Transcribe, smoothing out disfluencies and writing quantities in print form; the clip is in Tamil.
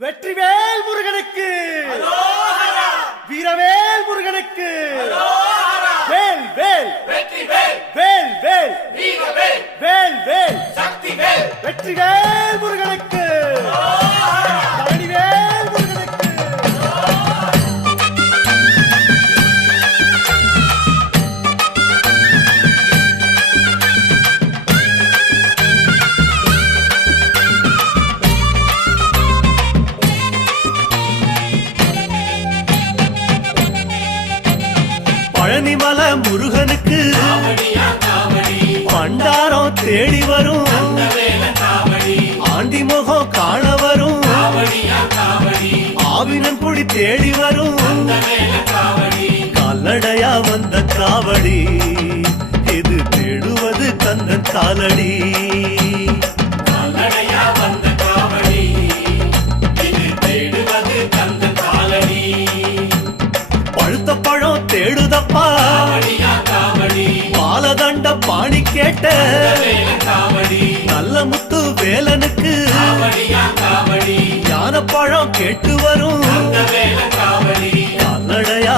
வெற்றிவேல் முருகனுக்கு வீரவேல் முருகனுக்கு வேல் வேல் வேல் வேல் வேல் வேல் வெற்றிவேல் முருகனுக்கு பழனிவேல் முருகனுக்கு பழனிமல முருகனுக்கு பண்டாரம் தேடி வரும் ஆண்டி முகம் காண வரும் ஆவினன் குடி தேடி வரும் கால்நடையா வந்த காவடி இது தேடுவது கந்தன் காலடி பழுத்த பழம் தேடுதப்பா பாலதண்ட பாணி கேட்ட நல்ல முத்து வேலனுக்கு ஞான பழம் கேட்டு வரும் கால்நடையா